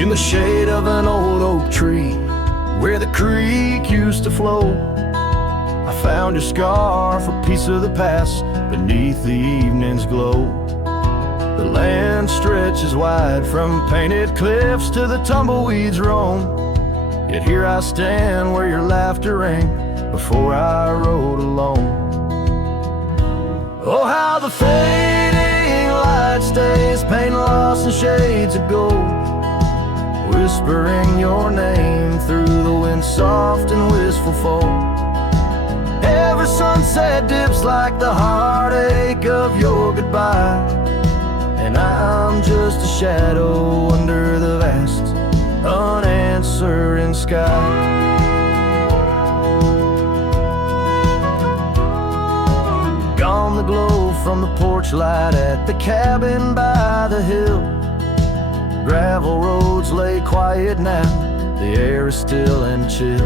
In the shade of an old oak tree, where the creek used to flow, I found your scarf, a piece of the past, beneath the evening's glow. The land stretches wide, from painted cliffs to the tumbleweeds roam. Yet here I stand where your laughter rang before I rode alone. Oh, how the fading light stays, paint lost in shades of gold, whispering your name through the wind's soft and wistful fold. Every sunset dips like the heartache of your goodbye, and I'm just a shadow under the vast, unanswering sky. Gone the glow from the porch light at the cabin by the hill. Gravel roads lay quiet now, the air is still and chill.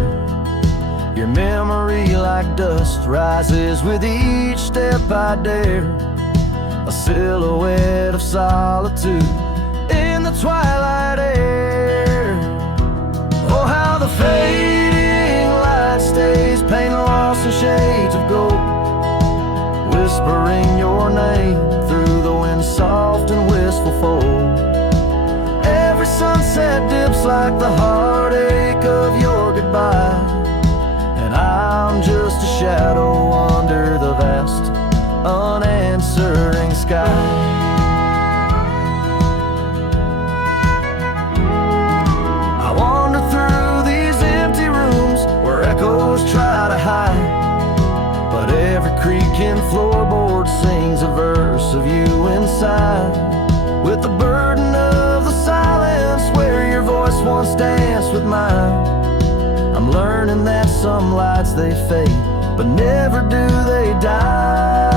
Your memory like dust rises with each step I dare, a silhouette of solitude in the twilight air. Oh, how the fading light stays, paint lost in shades of gold, whispering your name through the wind's soft and wistful fold. Every sunset dips like the heartache of your goodbye, and I'm just a shadow under the vast, unanswering sky. I wander through these empty rooms where echoes try to hide, but every creaking floorboard sings a verse of you inside. With the burden of the silence where your voice once danced with mine, I'm learning that some lights they fade, but never do they die.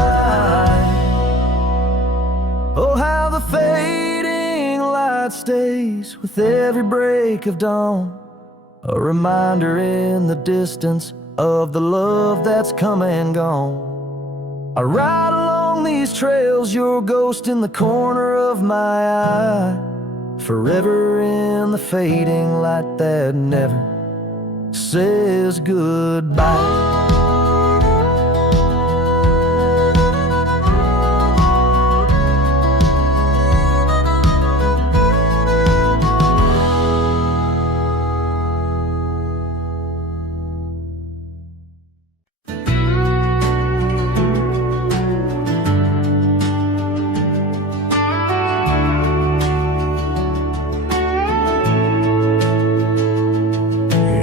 Oh, how the fading light stays with every break of dawn, a reminder in the distance of the love that's come and gone. I ride along these trails, your ghost in the corner of my eye, forever in the fading light that never says goodbye.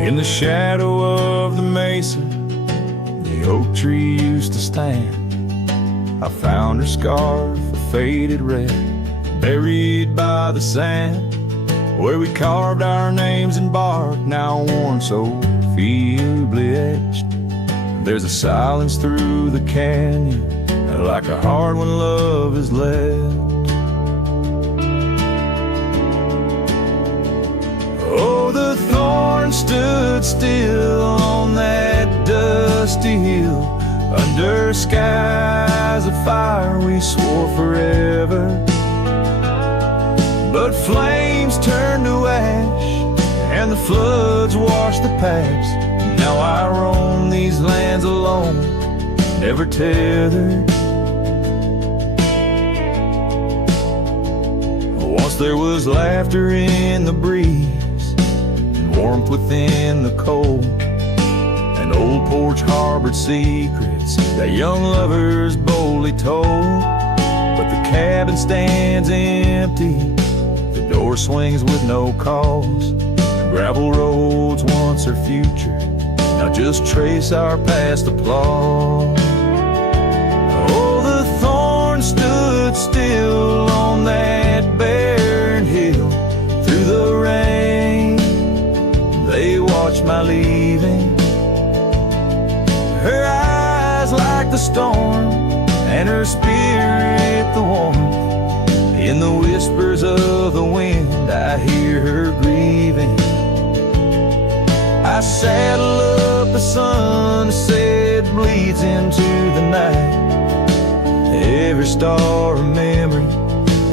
In the shadow of the mesa, the oak tree used to stand. I found her scarf, a faded red, buried by the sand, where we carved our names in bark, now worn so feebly etched. There's a silence through the canyon, like a heart when love is left. Oh, the thorn stood still on that dusty hill, under skies of fire we swore forever. But flames turned to ash, and the floods washed the past. Now I roam these lands alone, never tethered. Once there was laughter in the breeze, warmth within the cold, an old porch harbored secrets that young lovers boldly told. But the cabin stands empty, the door swings with no cause. Gravel roads once our future, now just trace our past applause. Oh, the thorn stood still on that barren hill, through the rain they watched my leaving. Her eyes like the storm, and her spirit the warmth. In the whispers of the wind I hear her grieving. I saddle up a sunset bleeds into the night. Every star a memory,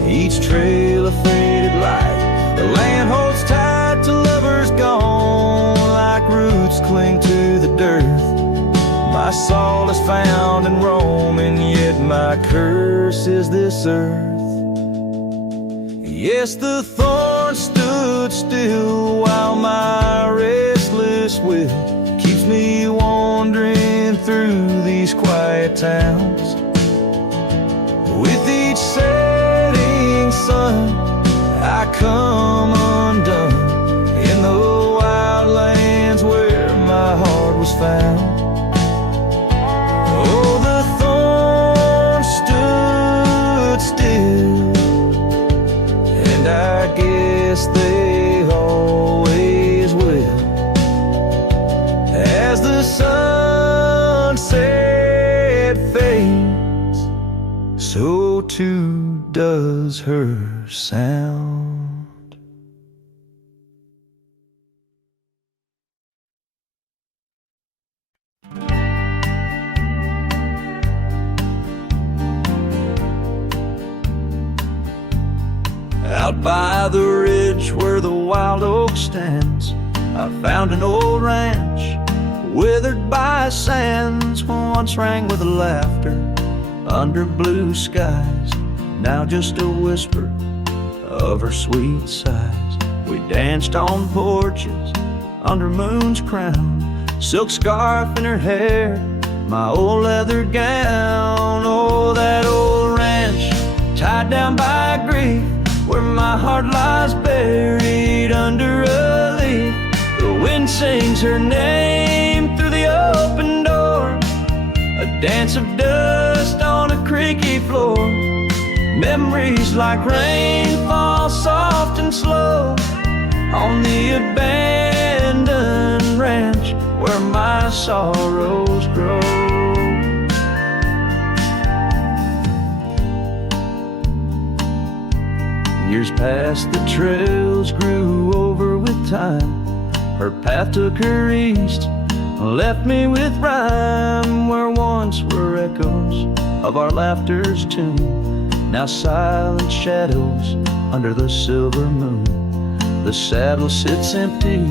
each trail a faded light. The land holds tight roots cling to the dirt. My solace found in roaming, yet my curse is this earth. Yes, the thorn stood still while my restless will keeps me wandering through these quiet towns. With each setting sun, I come undone in the wild lands where my heart was found. Oh, the thorn stood still, and I guess they always will. As the sunset fades, so too does her sound. Out by the ridge where the wild oak stands, I found an old ranch, withered by sands, once rang with laughter under blue skies, now just a whisper of her sweet sighs. We danced on porches under moon's crown, silk scarf in her hair, my old leather gown. Oh, that old ranch tied down by grief, where my heart lies buried under a leaf. The wind sings her name through the open door, a dance of dust on a creaky floor. Memories like rain fall soft and slow on the abandoned ranch where my sorrows grow. Years passed, the trails grew over with time. Her path took her east, left me with rhyme, where once were echoes of our laughter's tune, now silent shadows under the silver moon. The saddle sits empty,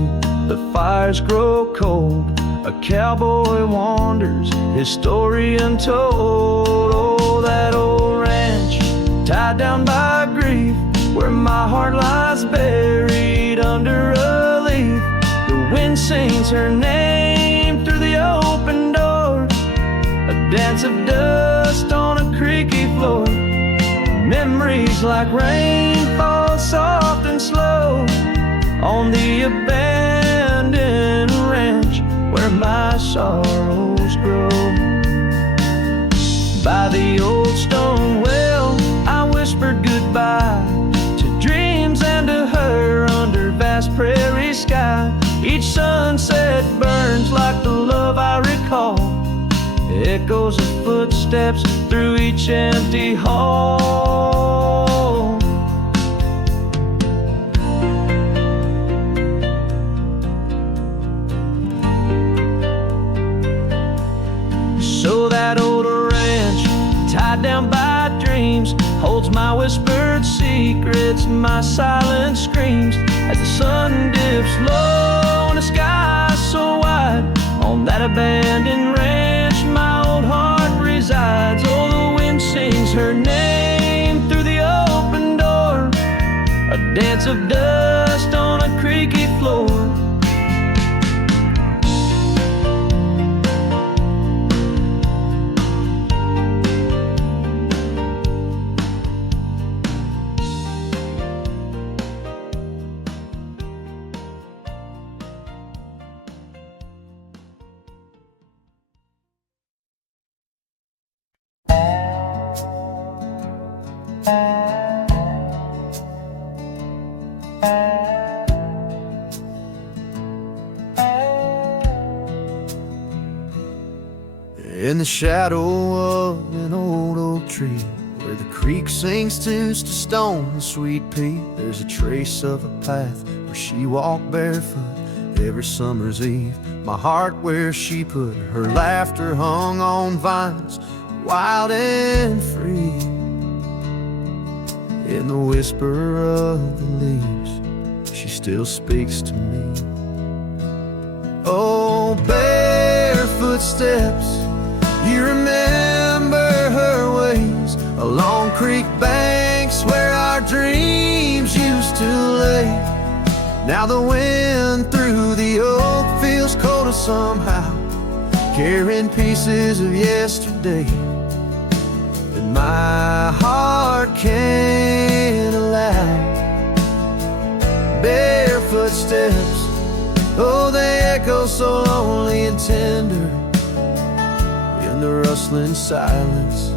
the fires grow cold, a cowboy wanders, his story untold. Oh, that old ranch tied down by grief, where my heart lies buried under a leaf. The wind sings her name through the open door, a dance of dust on a creaky floor. Memories like rain fall soft and slow on the abandoned ranch where my sorrows grow. By the old stone well, I whispered goodbye to dreams and to her under vast prairie sky. Each sunset burns like the love I recall, echoes of footsteps through each empty hall. So that old ranch, tied down by dreams, holds my whispered secrets, my silent screams. As the sun dips low in a sky so wide, on that abandoned ranch my old heart resides. Oh, the wind sings her name through the open door, a dance of dust on a creaky floor. In the shadow of an old oak tree, where the creek sinks tunes to stone and sweet pea, there's a trace of a path where she walked barefoot every summer's eve. My heart where she put her laughter hung on vines, wild and free. In the whisper of the leaves, she still speaks to me. Oh, footsteps. You remember her ways along creek banks where our dreams used to lay. Now the wind through the oak feels colder somehow, carrying pieces of yesterday that my heart can't allow. Bare footsteps, oh, they echo so lonely and tender in the rustling silence.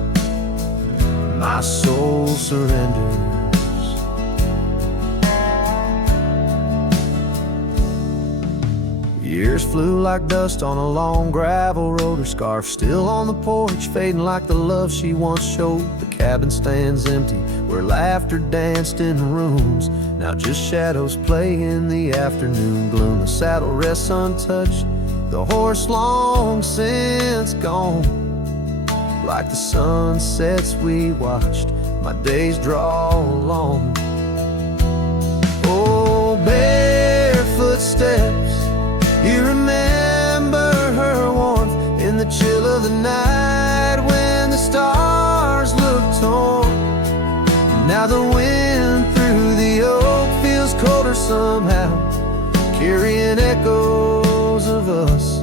My soul surrenders. Years flew like dust on a long gravel road. Her scarf still on the porch, fading like the love she once showed. The cabin stands empty where laughter danced in rooms. Now just shadows play in the afternoon gloom. The saddle rests untouched, the horse long since gone. Like the sunsets we watched, my days draw long. Oh, bare footsteps, you remember her warmth in the chill of the night when the stars looked torn. Now the wind through the oak feels colder somehow, carrying echoes of us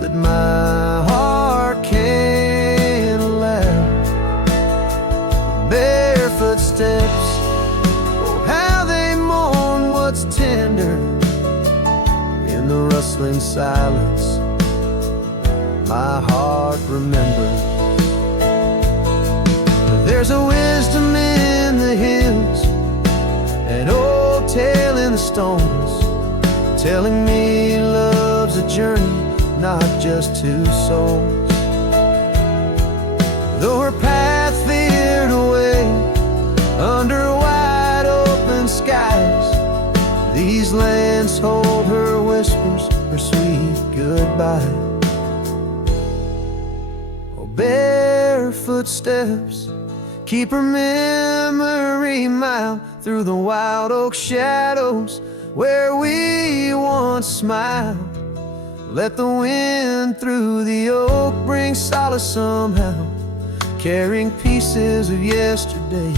that my heart can't allow. Bare footsteps, oh, how they mourn what's tender in the rustling silence. My heart remembers. There's a wisdom in the hills, an old tale in the stones, telling me love's a journey, not just two souls. Though her path veered away under wide open skies, these lands hold her whispers, her sweet goodbye. Oh, bare footsteps, keep her memory mild through the wild oak shadows where we once smiled. Let the wind through the oak bring solace somehow, carrying pieces of yesterday.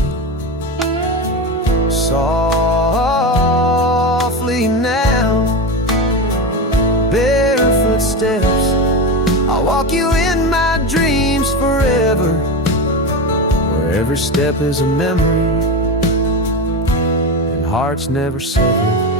Softly now, bare footsteps, I'll walk you in my dreams forever, where every step is a memory and hearts never sever.